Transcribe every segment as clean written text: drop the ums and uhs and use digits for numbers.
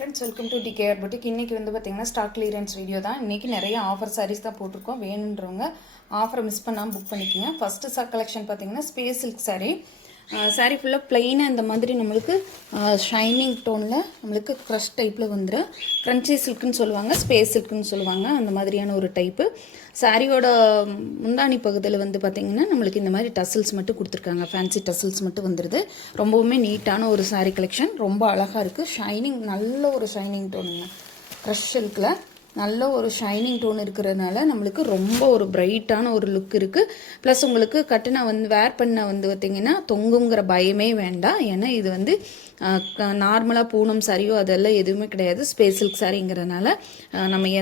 Friends welcome to TKR boutique. இன்றைக்கி வந்து பார்த்திங்கன்னா ஸ்டாக் கிளியரன்ஸ் வீடியோ தான். இன்றைக்கி நிறைய ஆஃபர் சாரீஸ் தான் போட்டிருக்கோம். வேணுன்றவங்க ஆஃபரை மிஸ் பண்ணாமல் புக் பண்ணிக்கோங்க. ஃபஸ்ட்டு கலெக்ஷன் பார்த்திங்கன்னா ஸ்பேஸ் சில்க் சாரீ. சாரீ ஃபுல்லாக ப்ளைனாக இந்த மாதிரி நம்மளுக்கு ஷைனிங் டோனில் நம்மளுக்கு க்ரஷ் டைப்பில் வந்துடும். க்ரன்ச்சி சில்க்குன்னு சொல்லுவாங்க, ஸ்பேஸ் சில்க்குன்னு சொல்லுவாங்க. அந்த மாதிரியான ஒரு டைப்பு. சாரியோட முந்தானி பகுதியில் வந்து பார்த்திங்கன்னா நம்மளுக்கு இந்த மாதிரி டசல்ஸ் மட்டும் கொடுத்துருக்காங்க. ஃபேன்சி டசல்ஸ் மட்டும் வந்துடுது. ரொம்பவுமே நீட்டான ஒரு சாரீ கலெக்ஷன். ரொம்ப அழகாக இருக்குது. ஷைனிங், நல்ல ஒரு ஷைனிங் டோனுங்க. க்ரஷ் சில்கில் நல்ல ஒரு ஷைனிங் டோன் இருக்கிறதுனால நம்மளுக்கு ரொம்ப ஒரு பிரைட்டான ஒரு லுக் இருக்குது. ப்ளஸ் உங்களுக்கு கட்டுனா வந்து வேர் பண்ண வந்து பார்த்திங்கன்னா தொங்குங்கிற பயமே வேண்டாம். ஏன்னா இது வந்து நார்மலாக பூனம் சாரியோ அதெல்லாம் எதுவுமே கிடையாது. ஸ்பேஸ் சில்க் சாரிங்கிறதுனால நம்ம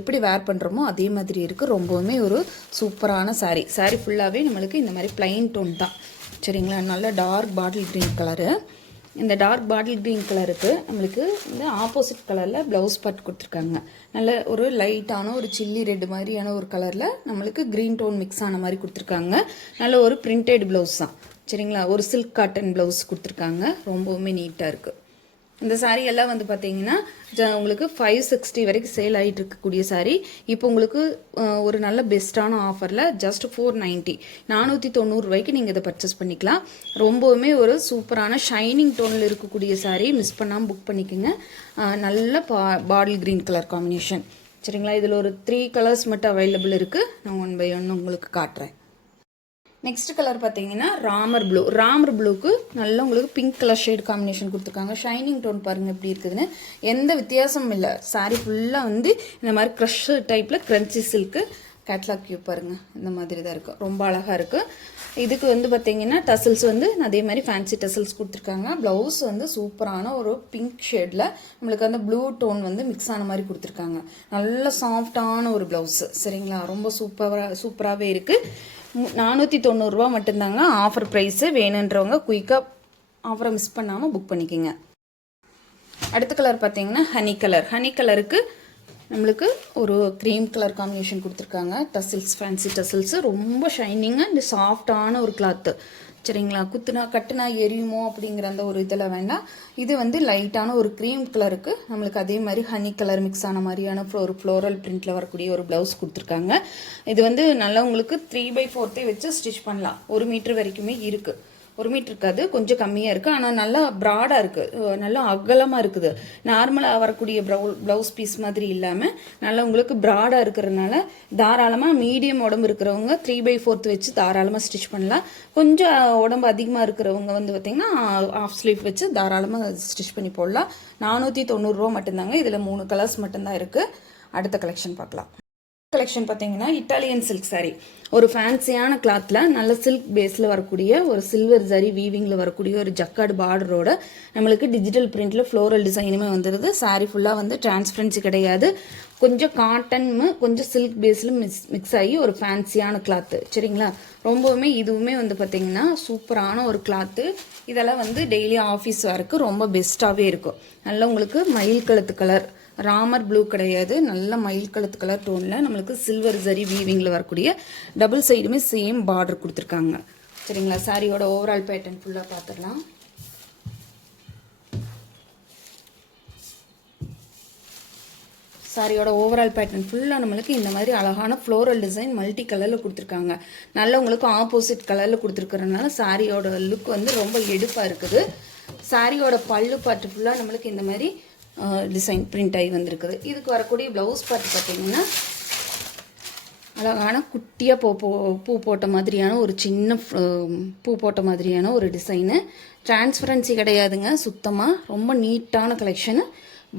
எப்படி வேர் பண்ணுறோமோ அதே மாதிரி இருக்குது. ரொம்பவுமே ஒரு சூப்பரான சாரீ ஃபுல்லாகவே நம்மளுக்கு இந்த மாதிரி பிளைன் டோன் தான். சரிங்களா? நல்ல டார்க் பாட்டில் க்ரீன் கலரு. இந்த டார்க் பாட்டில் க்ரீன் கலருக்கு நம்மளுக்கு இந்த ஆப்போசிட் கலரில் ப்ளவுஸ் பார்ட் கொடுத்துருக்காங்க. நல்ல ஒரு லைட்டான ஒரு சில்லி ரெட் மாதிரியான ஒரு கலரில் நம்மளுக்கு க்ரீன் டோன் மிக்ஸ் ஆன மாதிரி கொடுத்துருக்காங்க. நல்ல ஒரு பிரிண்டட் ப்ளவுஸ் தான். சரிங்களா? ஒரு சில்க் காட்டன் ப்ளவுஸ் கொடுத்துருக்காங்க. ரொம்பவுமே நீட்டாக இருக்குது. இந்த சாரீ எல்லாம் வந்து பார்த்தீங்கன்னா உங்களுக்கு 560 வரைக்கும் சேல் ஆகிட்டு இருக்கக்கூடிய சாரீ இப்போ உங்களுக்கு ஒரு நல்ல பெஸ்ட்டான ஆஃபரில் ஜஸ்ட் 490 490 ரூபாய்க்கு நீங்கள் இதை பர்ச்சேஸ் பண்ணிக்கலாம். ரொம்பவுமே ஒரு சூப்பரான ஷைனிங் டோனில் இருக்கக்கூடிய சாரீ. மிஸ் பண்ணாமல் புக் பண்ணிக்கோங்க. நல்ல பாட்டில் க்ரீன் கலர் காம்பினேஷன். சரிங்களா? இதில் ஒரு 3 கலர்ஸ் மட்டும் அவைலபிள் இருக்குது. நான் 1 by 1 உங்களுக்கு காட்டுறேன். நெக்ஸ்ட் கலர் பார்த்தீங்கன்னா ராமர் ப்ளூக்கு நல்ல உங்களுக்கு பிங்க் கலர் ஷேட் காம்பினேஷன் கொடுத்துருக்காங்க. ஷைனிங் டோன் பாருங்கள் எப்படி இருக்குதுன்னு. எந்த வித்தியாசமும் இல்லை. சாரீ ஃபுல்லாக வந்து இந்த மாதிரி க்ரஷ் டைப்பில் க்ரன்ச்சி சில்க்கு கேட்லாக் கியூ பாருங்கள். இந்த மாதிரி தான் இருக்கும். ரொம்ப அழகாக இருக்குது. இதுக்கு வந்து பார்த்தீங்கன்னா டசல்ஸ் வந்து அதே மாதிரி ஃபேன்சி டசல்ஸ் கொடுத்துருக்காங்க. ப்ளவுஸ் வந்து சூப்பரான ஒரு பிங்க் ஷேடில் நம்மளுக்கு அந்த ப்ளூ டோன் வந்து மிக்ஸ் ஆன மாதிரி கொடுத்துருக்காங்க. நல்ல சாஃப்டான ஒரு ப்ளவுஸு. சரிங்களா? ரொம்ப சூப்பராகவே இருக்குது. 490 ரூபா மட்டும்தாங்க ஆஃபர் ப்ரைஸு. வேணுன்றவங்க குயிக்காக ஆஃபரை மிஸ் பண்ணாமல் புக் பண்ணிக்கோங்க. அடுத்த கலர் பார்த்தீங்கன்னா ஹனி கலருக்கு நம்மளுக்கு ஒரு க்ரீம் கலர் காம்பினேஷன் கொடுத்துருக்காங்க. Tassels, fancy tassels. ரொம்ப ஷைனிங்காக இந்த சாஃப்டான ஒரு கிளாத்து. சரிங்களா? கட்டுனா எரியுமோ அப்படிங்கிற அந்த ஒரு இதில் வேண்டாம். இது வந்து லைட்டான ஒரு க்ரீம் கலருக்கு நம்மளுக்கு அதே மாதிரி ஹனி கலர் மிக்ஸ் ஆன மாதிரியான ஒரு ஃப்ளோரல் பிரிண்டில் வரக்கூடிய ஒரு ப்ளவுஸ் கொடுத்துருக்காங்க. இது வந்து நல்லா உங்களுக்கு 3/4 வச்சு ஸ்டிச் பண்ணலாம். 1 மீட்டர் வரைக்குமே இருக்குது. 1 மீட்டர் இருக்காது, கொஞ்சம் கம்மியாக இருக்குது. ஆனால் நல்லா ப்ராடாக இருக்குது, நல்லா அகலமாக இருக்குது. நார்மலாக வரக்கூடிய ப்ளவுஸ் பீஸ் மாதிரி இல்லாமல் நல்லா உங்களுக்கு ப்ராடாக இருக்கிறதுனால தாராளமாக மீடியம் உடம்பு இருக்கிறவங்க 3/4 வச்சு தாராளமாக ஸ்டிச் பண்ணலாம். கொஞ்சம் உடம்பு அதிகமாக இருக்கிறவங்க வந்து பார்த்திங்கன்னா ஆஃப் ஸ்லீவ் வச்சு தாராளமாக ஸ்டிச் பண்ணி போடலாம். 490 ரூபா மட்டும்தாங்க. இதில் 3 கலர்ஸ் மட்டும்தான் இருக்குது. அடுத்த கலெக்ஷன் பார்க்கலாம். கலெக்ஷன் பார்த்தீங்கன்னா இட்டாலியன் சில்க் சாரீ. ஒரு ஃபேன்சியான கிளாத்தில் நல்ல சில்க் பேஸில் வரக்கூடிய ஒரு சில்வர் ஜரி வீவிங்கில் வரக்கூடிய ஒரு ஜக்கார்டு பார்டரோட நம்மளுக்கு டிஜிட்டல் பிரிண்டில் ஃப்ளோரல் டிசைனுமே வந்துடுது. சாரீ ஃபுல்லாக வந்து டிரான்ஸ்பரன்சி கிடையாது. கொஞ்சம் காட்டன்னு கொஞ்சம் சில்க் பேஸில் மிக்ஸ் ஆகி ஒரு ஃபேன்சியான கிளாத்து. சரிங்களா? ரொம்பவுமே இதுவுமே வந்து பார்த்திங்கன்னா சூப்பரான ஒரு கிளாத்து. இதெல்லாம் வந்து டெய்லி ஆஃபீஸ் வேருக்கு ரொம்ப பெஸ்ட்டாகவே இருக்கும். நல்லா உங்களுக்கு மயில் கழுத்து கலர், ராமர் ப்ளூ கிடையாது, நல்ல மயில் கழுத்து கலர் டோனில் நம்மளுக்கு சில்வர் ஜரி வீவிங்கில் வரக்கூடிய டபுள் சைடுமே சேம் பார்டர் கொடுத்துருக்காங்க. சரிங்களா? சாரியோட ஓவரால் பேட்டர்ன் ஃபுல்லாக பார்த்துடலாம். சாரியோட ஓவரால் பேட்டர்ன் ஃபுல்லாக நம்மளுக்கு இந்த மாதிரி அழகான ஃப்ளோரல் டிசைன் மல்டி கலரில் கொடுத்துருக்காங்க. நல்ல உங்களுக்கு ஆப்போசிட் கலரில் கொடுத்துருக்கறதுனால சாரியோட லுக் வந்து ரொம்ப எடுப்பாக இருக்குது. சாரியோட பல்லு பாட்டு ஃபுல்லாக நம்மளுக்கு இந்த மாதிரி டிசைன் பிரிண்ட் ஆகி வந்திருக்குது. இதுக்கு வரக்கூடிய ப்ளவுஸ் பார்த்து பார்த்தீங்கன்னா அழகான குட்டியாக பூ போட்ட மாதிரியான ஒரு சின்ன பூ போட்ட மாதிரியான ஒரு டிசைனு. டிரான்ஸ்பரன்சி கிடையாதுங்க சுத்தமாக. ரொம்ப நீட்டான கலெக்ஷனு.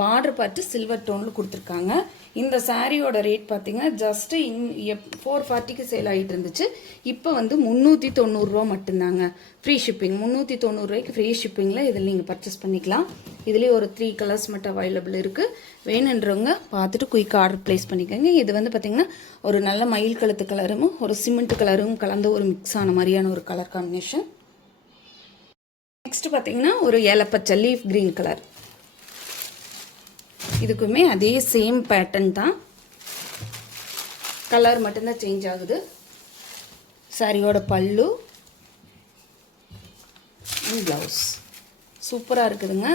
பார்டர் பார்த்து சில்வர் டோனில் கொடுத்துருக்காங்க. இந்த சாரியோட ரேட் பார்த்தீங்கன்னா ஜஸ்ட்டு 440க்கு சேல் ஆகிட்டு இருந்துச்சு. இப்போ வந்து 390 ரூபா மட்டும்தாங்க. Free shipping. 390 ரூபாய்க்கு ஃப்ரீ ஷிப்பிங்கில் இதில் நீங்கள் பர்ச்சேஸ் பண்ணிக்கலாம். இதுலேயே ஒரு 3 கலர்ஸ் மட்டும் அவைலபிள் இருக்குது. வேணுன்றவங்க பார்த்துட்டு குயிக்காக ஆர்டர் ப்ளேஸ் பண்ணிக்கோங்க. இது வந்து பார்த்திங்கன்னா ஒரு நல்ல மயில் கழுத்து கலரும் ஒரு சிமெண்ட் கலரும் கலந்த ஒரு மிக்ஸ் ஆன மாதிரியான ஒரு கலர் காம்பினேஷன். நெக்ஸ்ட் பார்த்தீங்கன்னா ஒரு ஏலப்பச்சை லீஃப் க்ரீன் கலர். இதுக்குமே அதே சேம் பேட்டர்ன் தான், கலர் மட்டும்தான் சேஞ்ச் ஆகுது. சாரியோட பல்லு அண்ட் ப்ளவுஸ். ஸோ சூப்பராக இருக்குதுங்க.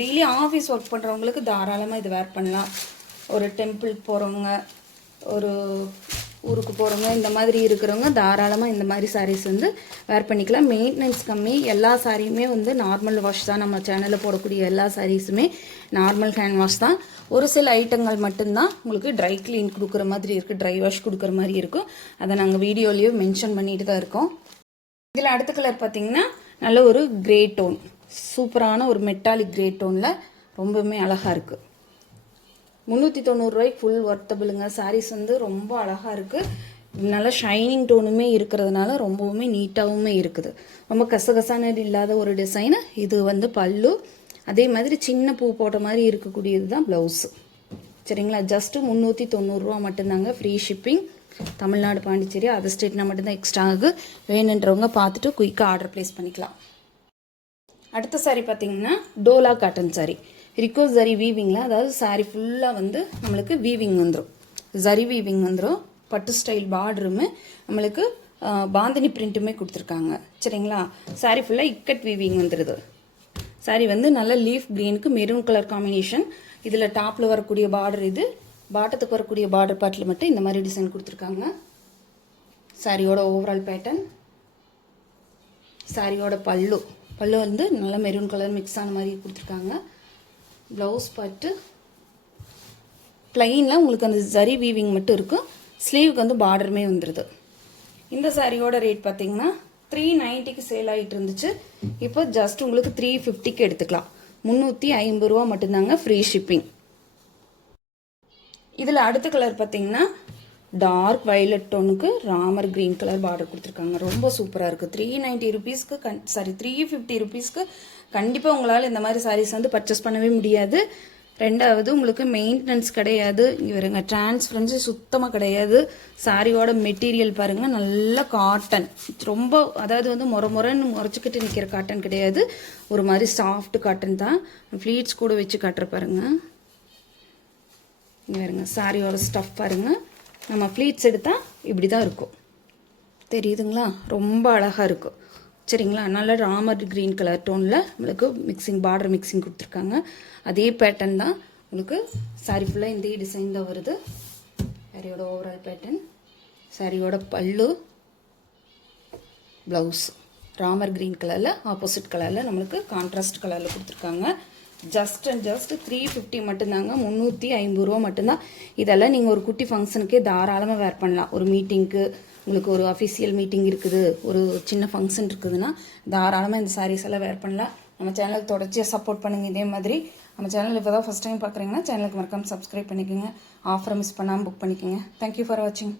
டெய்லி ஆஃபீஸ் ஒர்க் பண்ணுறவங்களுக்கு தாராளமாக இது வேர் பண்ணலாம். ஒரு டெம்பிள் போகிறவங்க, ஒரு ஊருக்கு போகிறவங்க, இந்த மாதிரி இருக்கிறவங்க தாராளமாக இந்த மாதிரி சாரீஸ் வந்து வேர் பண்ணிக்கலாம். மெயின்டெனன்ஸ் கம்மி. எல்லா சாரியுமே வந்து நார்மல் வாஷ் தான். நம்ம சேனலில் போடக்கூடிய எல்லா சாரீஸுமே நார்மல் ஹேண்ட் வாஷ் தான். ஒரு சில ஐட்டங்கள் மட்டும்தான் உங்களுக்கு ட்ரை க்ளீன் கொடுக்குற மாதிரி இருக்குது, ட்ரை வாஷ் கொடுக்குற மாதிரி இருக்கும். அதை நாங்கள் வீடியோலேயே மென்ஷன் பண்ணிட்டு தான் இருக்கோம். இதில் அடுத்த கலர் பார்த்திங்கன்னா நல்ல ஒரு கிரே டோன், சூப்பரான ஒரு மெட்டாலிக் கிரே டோனில் ரொம்பவுமே அழகாக இருக்குது. 390 ரூபாய்க்கு ஃபுல் ஒர்த்தபிளுங்க. சாரீஸ் வந்து ரொம்ப அழகாக இருக்குது. நல்லா ஷைனிங் டோனுமே இருக்கிறதுனால ரொம்பவுமே நீட்டாகவுமே இருக்குது. ரொம்ப கசகசான இல்லாத ஒரு டிசைனு. இது வந்து பல்லு. அதே மாதிரி சின்ன பூ போட்ட மாதிரி இருக்கக்கூடியது தான் ப்ளவுஸு. சரிங்களா? ஜஸ்ட்டு 390 ரூபா மட்டும்தாங்க. Free shipping. Tamil Nadu, Pondicherry, other ஸ்டேட்னா மட்டும்தான் எக்ஸ்ட்ரா ஆகு. வேணுன்றவங்க பார்த்துட்டு குயிக்காக ஆர்டர் ப்ளேஸ் பண்ணிக்கலாம். அடுத்த சாரீ பார்த்திங்கன்னா டோலா காட்டன் சாரீ. ரிக்கோ ஜரி வீவிங்கில், அதாவது சாரீ ஃபுல்லாக வந்து நம்மளுக்கு வீவிங் வந்துடும், ஜரி வீவிங் வந்துடும். பட்டு ஸ்டைல் பார்டருமே நம்மளுக்கு பாந்தினி பிரிண்ட்டுமே கொடுத்துருக்காங்க. சரிங்களா? சாரீ ஃபுல்லாக இக்கட் வீவிங் வந்துடுது. சாரீ வந்து நல்ல லீஃப் க்ரீனுக்கு மெரூன் கலர் காம்பினேஷன். இதில் டாப்பில் வரக்கூடிய பார்டர் இது, பாட்டத்துக்கு வரக்கூடிய பார்டர் பாட்டில் மட்டும் இந்த மாதிரி டிசைன் கொடுத்துருக்காங்க. சாரியோட ஓவரால் பேட்டர்ன், சாரியோட பல்லு வந்து நல்ல மெரூன் கலர் மிக்ஸ் ஆன மாதிரி கொடுத்துருக்காங்க. ப்ளவுஸ் பார்த்து ப்ளைனில் உங்களுக்கு அந்த ஜரி வீவிங் மட்டும் இருக்கும். ஸ்லீவுக்கு வந்து பார்டருமே வந்துடுது. இந்த சாரியோட ரேட் பார்த்தீங்கன்னா 390க்கு சேல் ஆகிட்டு இருந்துச்சு. இப்போ ஜஸ்ட் உங்களுக்கு 350க்கு எடுத்துக்கலாம். 350 ரூபா மட்டும்தாங்க, ஃப்ரீ ஷிப்பிங். இதில் அடுத்த கலர் பார்த்தீங்கன்னா டார்க் வயலட் டோனுக்கு ராமர் க்ரீன் கலர் பார்டர் கொடுத்துருக்காங்க. ரொம்ப சூப்பராக இருக்குது. 390 ருபீஸ்க்கு 350 ருபீஸ்க்கு கண்டிப்பாக உங்களால் இந்த மாதிரி சாரீஸ் வந்து பர்ச்சேஸ் பண்ணவே முடியாது. ரெண்டாவது உங்களுக்கு மெயின்டெனன்ஸ் கிடையாது. இங்கே வருங்க, டிரான்ஸ்பரன்சி சுத்தமாக கிடையாது. சாரியோட மெட்டீரியல் பாருங்கள், நல்ல காட்டன். ரொம்ப அதாவது வந்து முறைன்னு முறைச்சிக்கிட்டு நிற்கிற காட்டன் கிடையாது. ஒரு மாதிரி சாஃப்ட் காட்டன் தான். ஃப்ளீட்ஸ் கூட வச்சு காட்டுற பாருங்கள். இங்கே வருங்க, சாரியோட ஸ்டஃப் பாருங்கள். நம்ம ஃப்ளீட்ஸ் எடுத்தால் இப்படி தான் இருக்கும், தெரியுதுங்களா? ரொம்ப அழகாக இருக்கும். சரிங்களா? நல்ல ராமர் க்ரீன் கலர் டோனில் உங்களுக்கு மிக்சிங் பார்டர் மிக்சிங் கொடுத்துருக்காங்க. அதே பேட்டர்ன் தான் உங்களுக்கு சாரி ஃபுல்லாக இந்த டிசைன் தான் வருது. சாரியோட ஓவரால் பேட்டர்ன், சாரியோட பல்லு, ப்ளவுஸ் ராமர் க்ரீன் கலரில் ஆப்போசிட் கலரில் நம்மளுக்கு கான்ட்ராஸ்ட் கலரில் கொடுத்துருக்காங்க. ஜஸ்ட் 350 மட்டும்தாங்க. 350 ரூபா மட்டும்தான். இதெல்லாம் நீங்கள் ஒரு குட்டி ஃபங்க்ஷனுக்கே தாராளமாக வேர் பண்ணலாம். ஒரு மீட்டிங்க்கு, உங்களுக்கு ஒரு அஃபிஷியல் மீட்டிங் இருக்குது, ஒரு சின்ன ஃபங்க்ஷன் இருக்குதுன்னா தாராளமாக இந்த சாரீஸ் எல்லாம் வேர் பண்ணலாம். நம்ம சேனலுக்கு தொடர்ச்சியாக சப்போர்ட் பண்ணுங்கள். இதே மாதிரி நம்ம சேனல் இப்போ தான் ஃபஸ்ட் டைம் பார்க்குறீங்கன்னா சேனலுக்கு மறக்காமல் சப்ஸ்கிரைப் பண்ணிக்கோங்க. ஆஃபரை மிஸ் பண்ணாமல் புக் பண்ணிக்கோங்க. தேங்க்யூ ஃபார் வாட்சிங்.